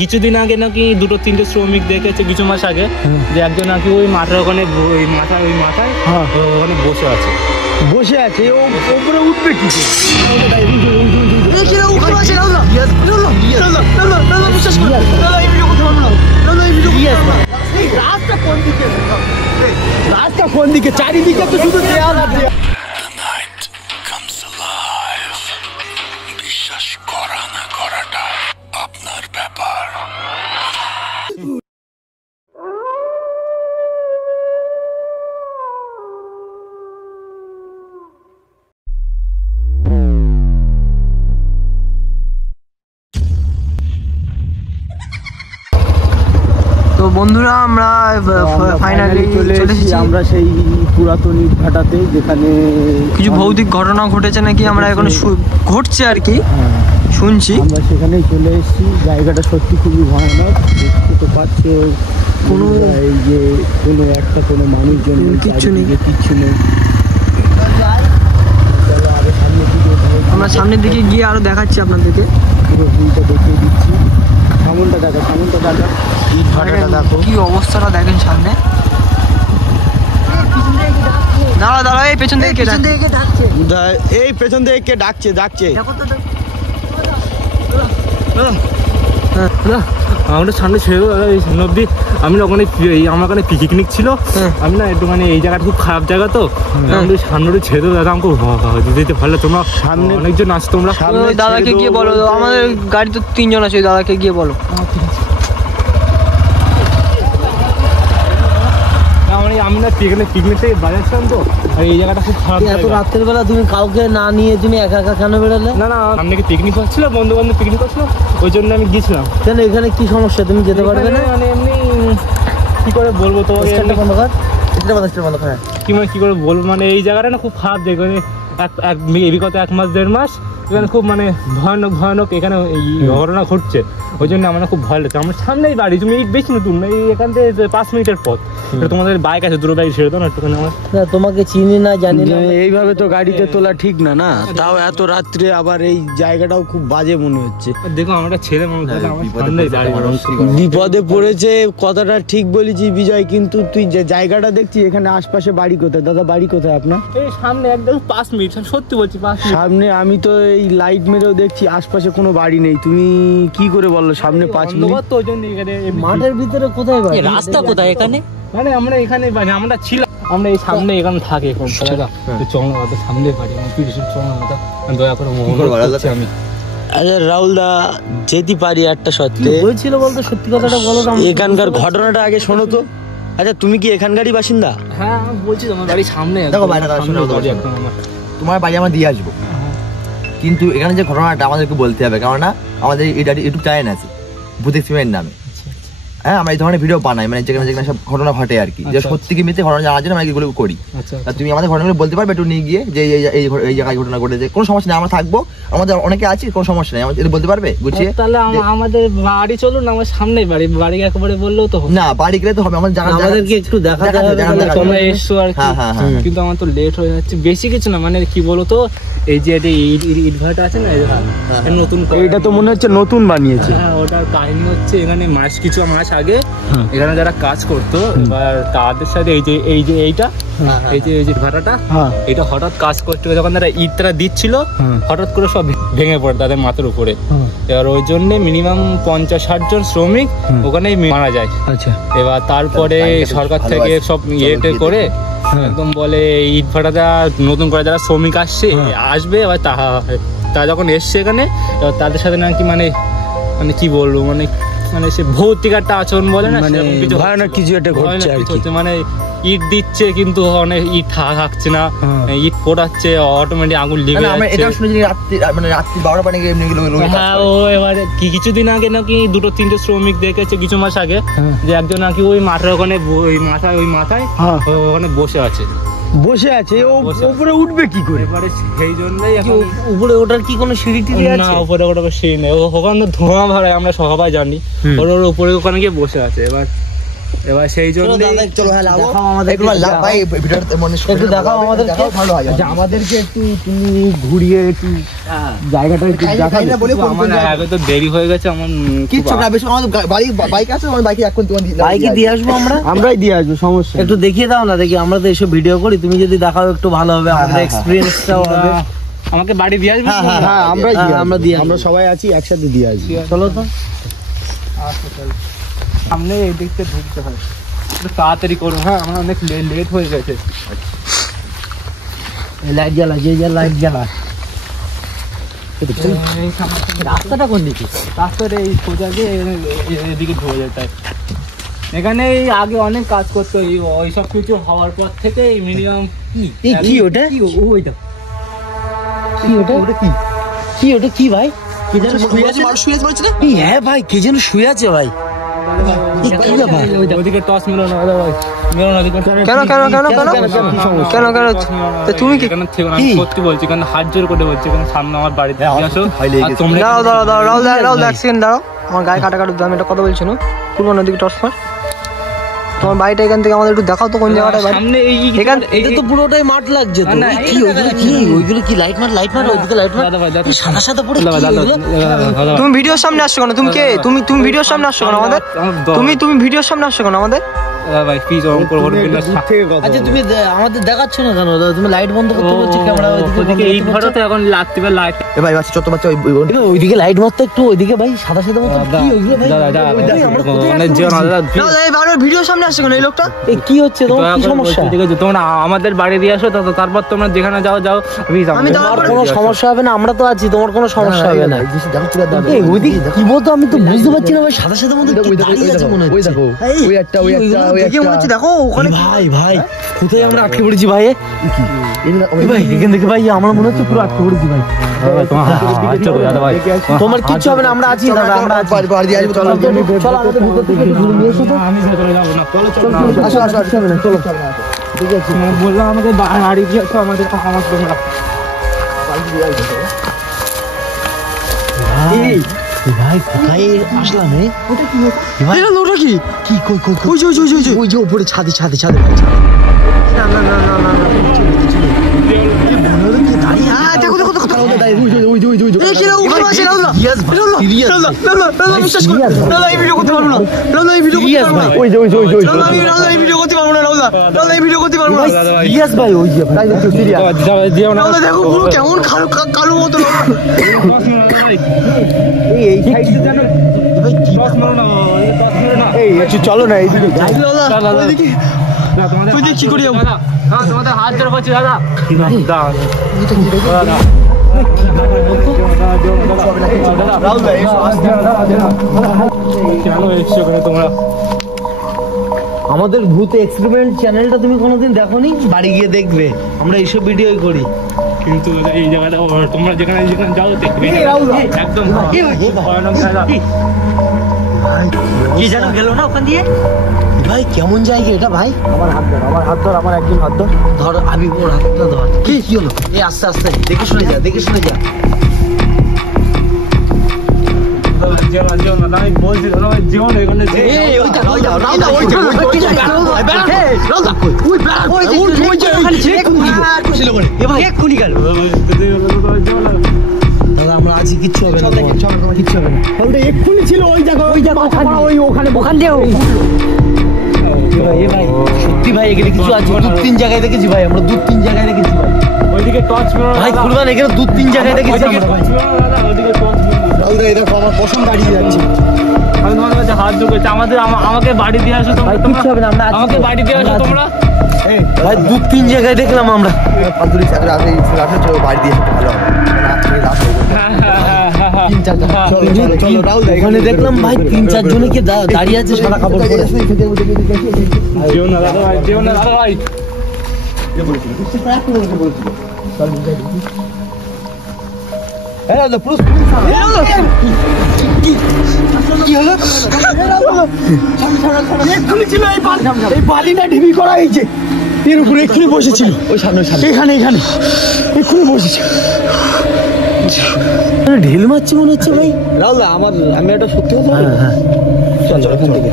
কিছুদিন আগে নাকি দুটো তিনটে শ্রমিক দেখেছে কিছু মাস আগে যে একজন নাকি ওই মাথার ওখানে মাথায় ওখানে বসে আছে ও উপরে উঠবে কি রাস্তা কোন দিকে চারিদিকে তো শুধু দেয়াল আর দেয়াল। বিশ্বাস করা না করাটা আপনার ব্যাপার। তো বন্ধুরা আমরা ফাইনালি চলে এসেছি আমরা সেই পুরাতন ইটভাটাতে, যেখানে কিছু ভৌতিক ঘটনা ঘটেছে নাকি আমরা এখন ঘটছে আর কি শুনছি। আমরা সেখানেই চলে এসেছি। জায়গাটা সত্যি খুবই ভয়ানক, দেখতে তো পাচ্ছে কোনো এই যে কোনো মানুষজন কিচ্ছু নেই। আমরা সামনের দিকে গিয়ে আরো দেখাচ্ছি আপনাদেরকে, পুরো ভিউটা দেখিয়ে দিচ্ছি। সামনটা দেখা ইট ভাটাটা দেখো, কি অবস্থাটা দেখেন সামনে। দাঁড়া এই পেছন থেকে ডাকছে, এই পেছন থেকে কে ডাকছে আমাদের সামনে ছেড়ে নব্বী। আমি না ওখানে আমার ওখানে পিকনিক ছিল, আমি না একটুখানি এই জায়গাটা খুব খারাপ জায়গা তো সামনে ছেড়ে দেবো দাদা, আমাকে যেতে ভালো। তোমরা সামনে অনেকজন আছো, তোমরা দাদাকে গিয়ে বলো, আমাদের গাড়ি তো 3 জন আছে, দাদাকে গিয়ে বলো। আমি না পিকনিক থেকে বাজাচ্ছিলাম তো, আর এই জায়গাটা খুব খারাপ। এত রাত্রের বেলা তুমি কাউকে না নিয়ে তুমি একা একা কেন বেরোলে? না সামনে কি পিকনিক হচ্ছিল, বন্ধু বান্ধব পিকনিক হচ্ছিল, ওই জন্য আমি গিয়েছিলাম। কেন এখানে কি সমস্যা, তুমি যেতে পারবে না? মানে এমনি কি করে বলবো তো, কি করে বলবো, মানে এই জায়গাটা না খুব খারাপ জায়গা। বিগত 1 মাস 1.5 মাস এখানে খুব মানে ভয়ানক এখানে ঘটনা ঘটছে, ওই জন্য আমার খুব ভয় লাগছে। আমার সামনেই বাড়ি, তুমি বেশি নতুন না, এখান থেকে 5 মিনিটের পথ। তোমাদের বাইক আছে, দুটো বাইক ছেড়ে দাও না একটুখানি। আমার তোমাকে চিনি না জানি না, এইভাবে তো গাড়িতে তোলা ঠিক না, তাও এত রাত্রে আবার এই জায়গাটাও খুব বাজে মনে হচ্ছে। দেখো আমরা ছেলে মানুষ, বিপদে পড়েছে, কথাটা ঠিক বলেছি বিজয়, কিন্তু তুই যে জায়গাটা দেখছিস এখানে আশপাশে বাড়ি কোথায়? দাদা বাড়ি কোথায় আপনার? এই সামনে একদম 5 মিনিট, সত্যি বলছি 5 মিনিট সামনে। আমি তো এই লাইট মেরেও দেখছি আশপাশে কোনো বাড়ি নেই। তুমি কি করে বললো সামনে 5 মিনিট? মাঠের ভিতরে কোথায় বাড়ি, রাস্তা কোথায় এখানে? মানে আমরা এখানে আমরা ছিলাম, আমরা এই সামনে এখানে থাকি এখন। চন্দ্রমাতা সামনে বাড়ি, আমার পিছনে চন্দ্রমাতা, দয়া করে আমি। আচ্ছা রাহুল দা, যেতে পারি একটা সত্যি বলছিল, বলতো সত্যি কথাটা বলো। এখানকার ঘটনাটা আগে শোনো তো। আচ্ছা তুমি কি এখানকারই বাসিন্দা? হ্যাঁ বলছি, তোমার বাড়ির সামনে। দেখো তোমার বাড়ি আমরা দিয়ে আসবো, কিন্তু এখানে যে ঘটনাটা আমাদেরকে বলতে হবে, কেননা আমাদের ইউটিউব চ্যানেল আছে ভূত এক্সপেরিমেন্ট নামে। হ্যাঁ, আমরা এই ধরনের ভিডিও বানাই, মানে যেখানে সব ঘটনা ঘটে আর কি, যে সত্যি কি মিথ্যে ঘটনা জানার জন্য আমরা এগুলো করি। তুমি আমাদের ঘটনাগুলো বলতে পারবে একটু নিয়ে গিয়ে, যে এই জায়গায় ঘটনা ঘটেছে, কোনো সমস্যা নেই, আমরা থাকবো, আমাদের অনেকে আছে, কোনো সমস্যা নেই, আমাদের বলতে পারবে গুছিয়ে। তাহলে আমাদের বাড়ি চলুন, আমার সামনে বাড়ি একেবারে বললেও তো না, বাড়ি গেলে তো হবে, আমাদেরকে একটু দেখাতে হবে। তোমরা এসছো আর কি, কিন্তু আমার তো লেট হয়ে যাচ্ছে। বেশি কিছু না, মানে কি বলতো, এই যে ইটভাটা আছে না, নতুন, এটা তো মনে হচ্ছে নতুন বানিয়েছে। হ্যাঁ, ওটার কাহিনী হচ্ছে এখানে কিছু মাস আগে এখানে যারা কাজ করতো, এবার তাদের সাথে এই যে ভাটাটা, এটা হঠাৎ কাজ করতে যখন তারা ইটটা দিচ্ছিল, হঠাৎ করে সব ভেঙে পড়ে তাদের মাথার উপরে। এবার ওই জন্য মিনিমাম 50-60 জন শ্রমিক ওখানে মারা যায়। এবার তারপরে সরকার থেকে সব ইয়েতে করে একদম বলে ইট ভাটাটা নতুন করে যারা শ্রমিক আসবে, এবার তারা যখন এসছে এখানে, এবার তাদের সাথে নাকি মানে কি বলবো, মানে সে ভৌতিক একটা আচরণ বলে না, ভয়ানক কিছু একটা ঘটছে আর কি। মানে ইট দিচ্ছে কিন্তু অনেক ইট থাকছে না, ইট ফোটাচ্ছে, অটোমেটিক আগুন লেগে যাচ্ছে। হ্যাঁ, ও এবারে কিছুদিন আগে নাকি 2-3টে শ্রমিক দেখেছে কিছু মাস আগে, যে একজন নাকি ওই মাথার ওখানে মাথায় ওখানে বসে আছে, ও উপরে উঠবে কি করে? এবারে সেই জন্যই উপরে ওঠার কি কোনো সিঁড়ি টিড়ি আছে? না, উপরে ওঠার সিঁড়ি নেই, ওখানে ধোঁয়া ভরে, আমরা সবাই জানি। ওর উপরে ওখানে গিয়ে বসে আছে। এবার এবার সেই জন্য চলো হ্যাঁ লাভ দেখাও আমাদের একটু লাভ ভাই ভিডিওতে মনে একটু দেখাও আমাদেরকে ভালো হয় আচ্ছা আমাদেরকে একটু তুমি ঘুরিয়ে একটু জায়গাটা একটু দেখাবে না বলে আমার আগে তো দেরি হয়ে গেছে আমার কিচ্ছু না বেশি আমাদের বাইক আছে আমার বাইকে এখন তোমার বাইকে দিয়ে আসবো আমরাই দিয়ে আসবো সমস্যা একটু দেখিয়ে দাও না দেখি, আমরা তো এসব ভিডিও করি, তুমি যদি দেখাও একটু ভালো হবে, আমাদের এক্সপিরিয়েন্সটাও হবে। আমাকে বাড়ি দিয়ে আসবে হ্যাঁ আমরা দিয়ে আমরা সবাই আছি একসাথে দিয়ে আসবি চলো তো। সামনে এই দিকতে ঢুকতে হয়, একটু তাড়াতাড়ি করো। হ্যাঁ আমার অনেক লেট হয়ে গেছে। লাইট জ্বালা, যে যা লাইট জ্বালা। রাস্তাটা কোন দিকে? রাস্তাটা এই সোজা গিয়ে এদিকে ঢুকে যায়। তাই এখানে এই আগে অনেক কাজ করতো, ওই সব কিছু হওয়ার পর থেকে মিনিমাম কি ওটা? ওইটা কি ওটা? কি ওটা কি ভাই? কে যেন শুয়ে আছে? শুয়ে বলছ না হ্যাঁ ভাই, কে যেন শুয়ে আছে ভাই। ওদিকে টস মিলো না ভাই, মিলো না। কেন তুমি কি সত্যি বলছি, কারণ হাত জোর করে বলছি, কারণ সামনে আমার বাড়িতে আসো। দাঁড়াও এক সেকেন্ড দাঁড়াও, আমার গায়ে কাটা কাটুক, আমি একটা কথা বলছি না। পূর্ব নদীকে টস মার, তোমার বাড়িটা এখান থেকে আমাদের একটু দেখাও তো কোন জায়গাটায় বাড়ি। সামনে এখান এটা তো পুরোটাই মাঠ লাগছে তো। কি ওইগুলো কি লাইট মাঠ ওইদিকে লাইট মাঠ সাদা সাদা পড়ে। তুমি ভিডিওর সামনে আসছো কেন? তুমি কে? তুমি ভিডিওর সামনে আসছো কেন আমাদের? তুমি ভিডিওর সামনে আসছো কেন আমাদের? ভাই প্লিজ অন করো। আচ্ছা তুমি আমাদের দেখাচ্ছ না কেন? তুমি লাইট বন্ধ করতে বলছো, ক্যামেরা ওইদিকে এই ঘরে তো এখন রাত্রিবেলা লাইট। এ ভাই বাচ্চা ছোট বাচ্চা ওইদিকে লাইট মারতো একটু, ওইদিকে ভাই সাদা সাদা মতো কি ওইগুলো ভাই? ভিডিওর সামনে আসছে কেন এই লোকটা? কি হচ্ছে তোমার? কি সমস্যা? ঠিক আছে তোমরা আমাদের বাড়ি দিয়ে আসো, তারপর তোমরা যেখানে যাও প্লিজ। আমি তোমার কোনো সমস্যা হবে না, আমরা তো আছি, তোমার কোনো সমস্যা হবে না। ওইদিকে কি বলতো আমি তো বুঝতে পারছি না ভাই, সাদা সাদা মতো দাঁড়িয়ে আছে মনে হচ্ছে। দেখো ওখানে ভাই কোথায় আমরা আটকে পড়েছি ভাই? ভাই এখান থেকে ভাই আমার মনে হচ্ছে পুরো আটকে পড়েছি ভাই। তোমার কিচ্ছু হবে না, আমরা আছি দাদা, আমরা আছি। চলো আমাদের ভিতর থেকে ঘুরে নিয়ে এসো তো। আমি ভেতরে যাবো না, আসো চলো। ঠিক আছে বললাম আমাকে বাড়ি দিয়ে আসো, আমাদের আমার তোমরা ভাই কোথায় আসলাম? ওটা কি ওই যে উপরে ছাদে কেমন কালো মতো। চলো না এইদিকে কি করি তোমাদের হাত ধরে করছি দাদা। তোমরা আমাদের ভূত এক্সপেরিমেন্ট চ্যানেলটা তুমি কোনোদিন দেখোনি? বাড়ি গিয়ে দেখবে, আমরা এইসব ভিডিওই করি। কিন্তু এই জায়গাটা তোমরা যেখানে যাও দেখবে একদম কি জানো গেল না ওখান দিয়ে ভাই? কেমন জায়গা এটা ভাই? আমার হাত ধর আমার একজন হাত ধর আমি ওর হাতটা ধর। কি হলো? এই আস্তে দেখে শুনে যা। আমি বলছি জীবন এখানে আমরা আছি, কিচ্ছু হবে না। এক্ষুনি ছিল ওই জায়গা ওখান দিয়ে ভাই সত্যি ভাই এখানে কিছু আছে। 2-3 জায়গায় দেখেছি ভাই, আমরা 2-3 জায়গায় দেখেছি ভাই। ওইদিকে টর্চ ভাই কুরবান এখানে 2-3 জায়গায় দেখেছি আমরা ভাই। দেখো আমার পছন্দ দাঁড়িয়ে যাচ্ছে। আমি তোমার কাছে হাত ঢুকেছি, আমাকে বাড়ি দিয়ে আসো তোমরা। কিচ্ছু হবে না, আমরা আমাকে বাড়ি দিয়ে আসো তোমরা। ভাই 2-3 জায়গায় দেখলাম আমরা। বাড়ি দিয়ে ভালো হবে। ওখানে দেখলাম ভাই 3-4 জনকে দাঁড়িয়ে আছে সাদা কাপড় পরে। যেও না দাদা ভাই। কি হলো? এক্ষুনি ছিল এই বালিটা ঢিবি করা হয়েছে, এর উপরে এক্ষুনি বসেছিল। ওই সামনে এখানে এক্ষুনি বসেছে। ঢিল মারছি মনে হচ্ছে ভাই। রাহুল আমি একটা সত্যি কথা বলবো। চলো এখান থেকে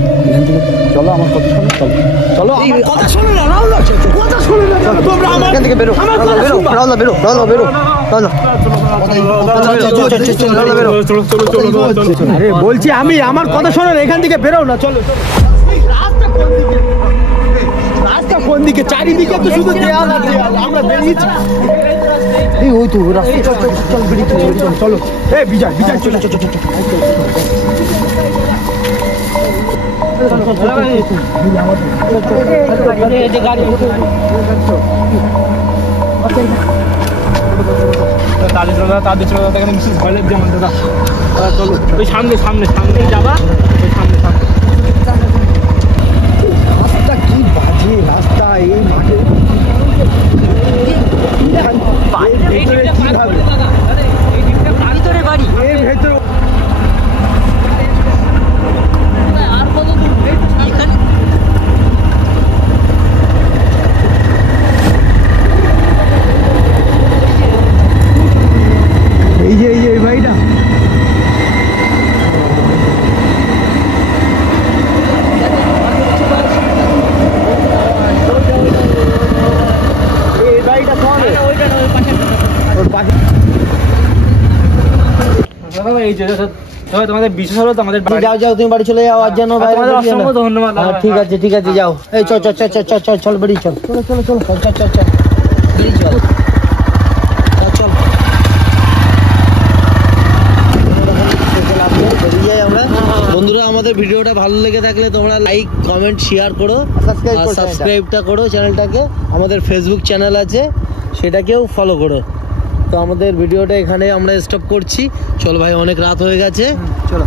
চলো আমার কথা শোনো, চলো চলো আমার কথা শোনো না রাহুল, কথা শোনো না কেন তোমরা আমার এখান থেকে বেরো আমার কথা বেরো শুনবা। রাহুল বেরো বেরো রাহুল আরে বলছি আমি আমার কথা শোনো না, এখান থেকে বেরো না, চলো চলো। রাস্তা কোন দিকে? রাস্তা কোন দিকে? চারিদিকে তো শুধু দেয়াল আর দেয়াল, আমরা বেরিয়েছি। এই ওই তো রাস্তা চল চল চল বেরিয়ে চল চলো এই বিজয় বিজয় চলো চলো চলো তাদের চলো তাদের চলো এখানে মিসেস ঘরের যেমন দাদা চলো ওই সামনে সামনে সামনে যাবা ওই সামনে সামনে রাস্তা কি বাজে রাস্তা এই মাঠে এর ভেতরে এই যে এই ভাইটা এই ভাইটা কোন ওর পাশে দাদা এই যে দাদা তোমাদের বিশেষ হলো তো আমাদের যাও যাও তুমি বাড়ি চলে যাও আর যেন বাইরে তোমাদের বেরিয়ে না। অসংখ্য ধন্যবাদ হ্যাঁ, ঠিক আছে যাও এই চল চল চল চল চল চল চল বেরিয়ে চল চলো চলো চলো চল চল চল চল বেরিয়ে চল চল বেরিয়ে যাই আমরা। বন্ধুরা আমাদের ভিডিওটা ভালো লেগে থাকলে তোমরা লাইক কমেন্ট শেয়ার করো, সাবস্ক্রাইবটা করো চ্যানেলটাকে। আমাদের ফেসবুক চ্যানেল আছে সেটাকেও ফলো করো। তো আমাদের ভিডিওটা এখানে আমরা স্টপ করছি। চল ভাই অনেক রাত হয়ে গেছে, চলো।